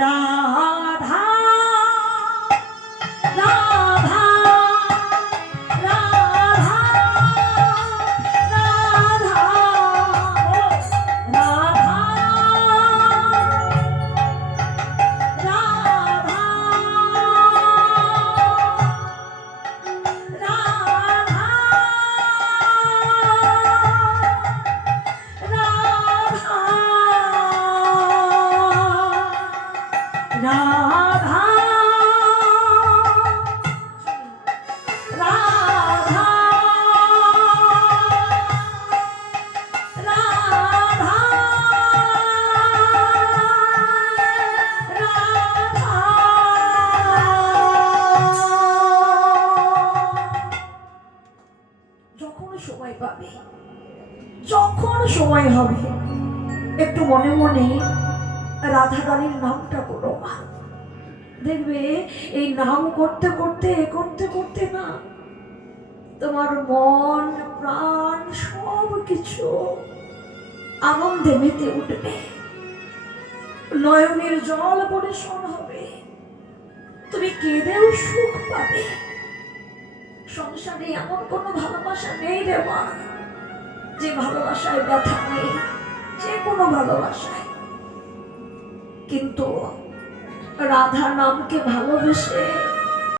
রাধা রাধা রাধা রাধা রাধা রাধা রাধা রাধা যখন সময় পাবে, যখন সময় হবে, একটু মনে মনে রাধা রানীর নামটা করো। দেখবে এই নাম করতে করতে করতে করতে না তোমার মন প্রাণ সব কিছু আনন্দে মেতে উঠবে, নয়নের জল পরিশন হবে, তুমি কেঁদেও সুখ পাবে। সংসারে এমন কোনো ভালোবাসা নেই রে মা যে ভালোবাসায় ব্যথা নেই, যে কোনো ভালোবাসায়। কিন্তু রাধা নামকে ভালোবেসে